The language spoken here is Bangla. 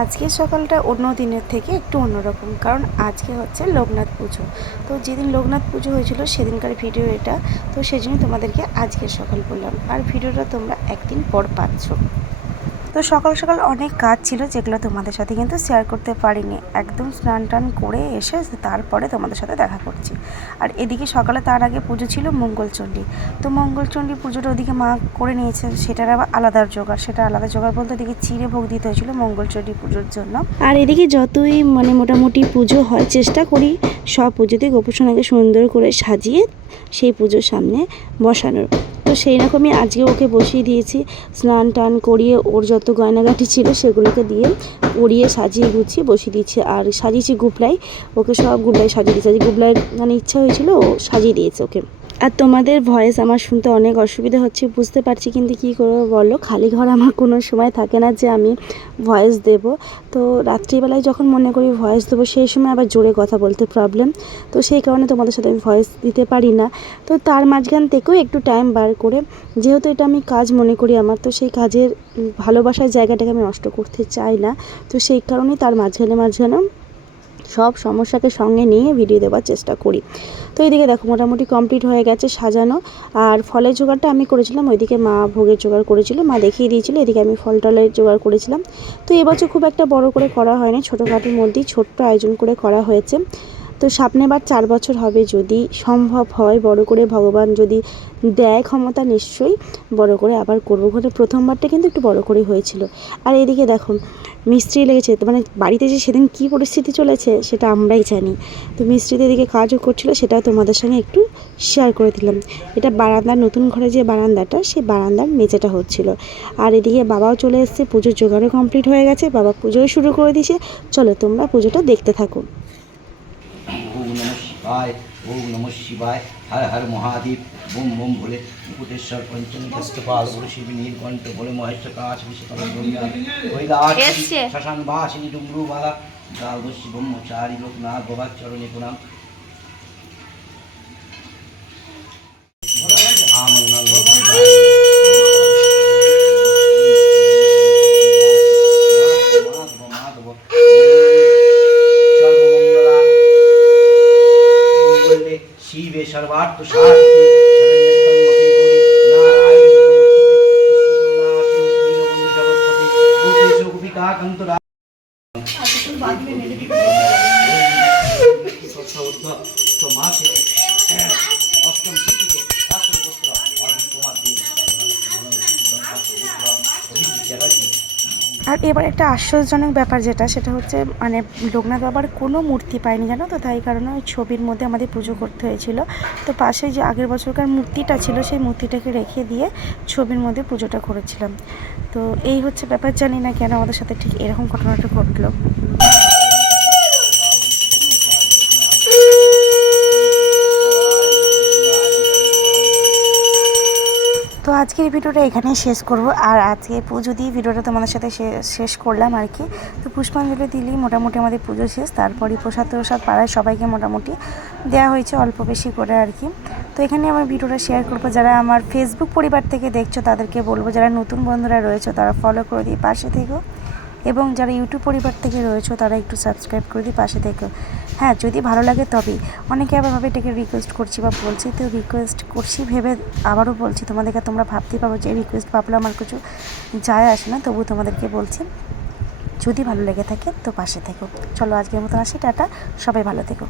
আজকের সকালটা অন্য দিনের থেকে একটু অন্যরকম, কারণ আজকে হচ্ছে লোকনাথ পুজো। তো যেদিন লোকনাথ পুজো হয়েছিল সেদিনকার ভিডিও এটা। তো সেজন্য তোমাদেরকে আজকের সকাল বললাম, আর ভিডিওটা তোমরা একদিন পর পাচ্ছ। তো সকাল সকাল অনেক কাজ ছিল যেগুলো তোমাদের সাথে কিন্তু শেয়ার করতে পারিনি। একদম স্নান টান করে এসে তারপরে তোমাদের সাথে দেখা করছি। আর এদিকে সকালে তার আগে পুজো ছিল মঙ্গলচণ্ডী। তো মঙ্গলচণ্ডী পুজোটা ওদিকে মা করে নিয়েছে, সেটার আবার আলাদা জোগাড়। সেটা আলাদা জোগাড় বলতে এদিকে চিড়ে ভোগ দিতে হয়েছিল মঙ্গলচণ্ডী পুজোর জন্য। আর এদিকে যতই মোটামুটি পুজো হয়, চেষ্টা করি সব পুজোতে গোপুসোনাকে সুন্দর করে সাজিয়ে সেই পুজোর সামনে বসানোর। তো সেই রকমই আজকে ওকে বসিয়ে দিয়েছি। স্নান টান করিয়ে ওর যত গয়নাগাটি ছিল সেগুলোকে দিয়ে পরিয়ে সাজিয়ে গুছিয়ে বসিয়ে দিচ্ছি। আর সাজিয়েছি গুবলাই, ওকে সব গুবলাই সাজিয়ে দিয়েছি। আজ গুবলাই ইচ্ছা হয়েছিল, ও সাজিয়ে দিয়েছে ওকে। আর তোমাদের ভয়েস আমার শুনতে অনেক অসুবিধা হচ্ছে বুঝতে পারছি, কিন্তু কী করবো বলো, খালি ঘর আমার কোনো সময় থাকে না যে আমি ভয়েস দেব। তো রাত্রিবেলায় যখন মনে করি ভয়েস দেবো, সেই সময় আবার জোরে কথা বলতে প্রবলেম। তো সেই কারণে তোমাদের সাথে আমি ভয়েস দিতে পারি না। তো তার মাঝখান থেকেও একটু টাইম বার করে, যেহেতু এটা আমি কাজ মনে করি আমার, তো সেই কাজের ভালোবাসার জায়গাটাকে আমি নষ্ট করতে চাই না। তো সেই কারণেই তার মাঝখানে সব সমস্যাকে সঙ্গে নিয়ে ভিডিও দেওয়ার চেষ্টা করি। তো এইদিকে দেখো মোটামুটি কমপ্লিট হয়ে গেছে সাজানো। আর ফলের জোগাড়টা আমি করেছিলাম, ওইদিকে মা ভোগের জোগাড় করেছিল, মা দেখিয়ে দিয়েছিল। এদিকে আমি ফল টলের জোগাড় করেছিলাম। তো এবছর খুব একটা বড় করে করা হয়নি, ছোটোখাটোর মধ্যেই ছোট্ট আয়োজন করে করা হয়েছে। তো সামনেবার 4 বছর হবে, যদি সম্ভব হয় বড় করে, ভগবান যদি দেয় ক্ষমতা, নিশ্চয়ই বড় করে আবার করবো। ঘরে প্রথমবারটা কিন্তু একটু বড় করে হয়েছিল। আর এদিকে দেখো মিস্ত্রি লেগেছে, বাড়িতে যে সেদিন কী পরিস্থিতি চলেছে সেটা আমরাই জানি। তো মিস্ত্রিদের দিকে কাজও করছিল, সেটা তোমাদের সঙ্গে একটু শেয়ার করে দিলাম। এটা বারান্দার, নতুন ঘরে যে বারান্দাটা, সেই বারান্দার মেঝেটা হচ্ছিল। আর এদিকে বাবাও চলে এসছে, পুজোর জোগাড়ও কমপ্লিট হয়ে গেছে, বাবা পুজোও শুরু করে দিয়েছে। চলো তোমরা পুজোটা দেখতে থাকো। ओम नमः शिवाय, ओम नमः शिवाय, हर हर महादेव, बम बम भोले, मुकुटेश्वर पंचमी कस्तपाल बोले शिव नीलकंठ बोले महेश काश विश्वकर्म ब्रह्मा कैलाश शशान वासिनी डुमरू वाला गाल शिवम चारि लोकनाथ बाबा चरणे प्रणाम। शिवे सर्वार्थ साधके शरण्यस्तन्मते गौरी नारायण नमोस्तुते दीनबन्धु जगत्पते गोपेश गोपिकाकान्त मासे अष्टम तिथिते शास्त्रगोत्र आदिकुमार देव আর এবার একটা আশ্চর্যজনক ব্যাপার সেটা হচ্ছে লোকনাথ বাবার কোনো মূর্তি পাইনি, জানো তো। তাই কারণে ওই ছবির মধ্যে আমাদের পুজো করতে হয়েছিল। তো পাশে যে আগের বছরকার মূর্তিটা ছিল, সেই মূর্তিটাকে রেখে দিয়ে ছবির মধ্যে পুজোটা করেছিলাম। তো এই হচ্ছে ব্যাপার, জানি না কেন আমাদের সাথে ঠিক এরকম ঘটনাটা ঘটলো। তো আজকের ভিডিওটা এখানেই শেষ করব। আর আজকে পুজো দিয়ে ভিডিওটা তোমাদের সাথে শেষ করলাম আর কি। তো পুষ্পাঞ্জলি দিলেই মোটামুটি আমাদের পুজো শেষ। তারপরই প্রসাদ পাড়ায় সবাইকে মোটামুটি দেওয়া হয়েছে, অল্প বেশি করে আর কি। তো এখানে আমার ভিডিওটা শেয়ার করবো। যারা আমার ফেসবুক পরিবার থেকে দেখছো তাদেরকে বলবো, যারা নতুন বন্ধুরা রয়েছে তারা ফলো করে দিয়ে পাশে থেকো, এবং যারা ইউটিউব পরিবার থেকে রয়েছে তারা একটু সাবস্ক্রাইব করে দিয়ে পাশে থেকো। হ্যাঁ, যদি ভালো লাগে তবেই। অনেকে আবার ভাবে এটাকে রিকোয়েস্ট করছি বা বলছি, তো রিকোয়েস্ট করছি ভেবে আবারও বলছি তোমাদেরকে। তোমরা ভাবতেই পারো যে রিকোয়েস্ট ভাবলে আমার কিছু যায় আসে না, তবু তোমাদেরকে বলছি যদি ভালো লেগে থাকে তো পাশে থেকো। চলো আজকের মতো আসি, টাটা, সবাই ভালো থেকো।